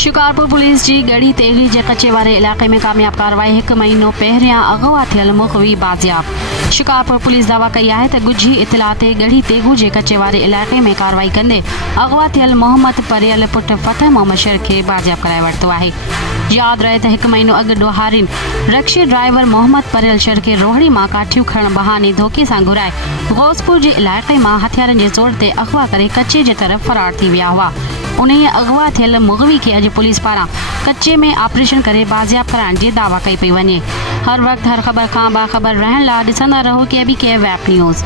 Shikarpur police जी गढ़ी तेगी जे कचे वारे इलाके में कामयाब कार्रवाई 1 महीनो पहिरियां अगवा थियल मुखवी बाजियाब। शिकारपुर पुलिस दावा कई है त गुझी इतला ते गढ़ी तेगू जे कचे वारे इलाके में कार्रवाई कंदे अगवा थियल मोहम्मद परियल पुट फतेह मोहम्मद शर के बाजियाब कराए वरतो है। याद रहे त 1 महीनो अॻु ॾोहारिन रक्शे ड्राइवर मोहम्मद परियल शर के रोहड़ी मां काठियूं खणण बहाने धोखे सां घुराए गौसपुर जे इलाके मां हथियारनि जे ज़ोर ते अगवा करे कचे जे तरफ़ फरार थी विया हुआ। उन्हें अगवा थियल मुगवी के अॼु पुलिस पारां कच्चे में ऑपरेशन करे बाजियाब कराइण जी दावा कई पई वञे। हर वक्त हर ख़बर खां बाख़बर रहण लाइ ॾिसंदा रहो KBK वेब न्यूज़।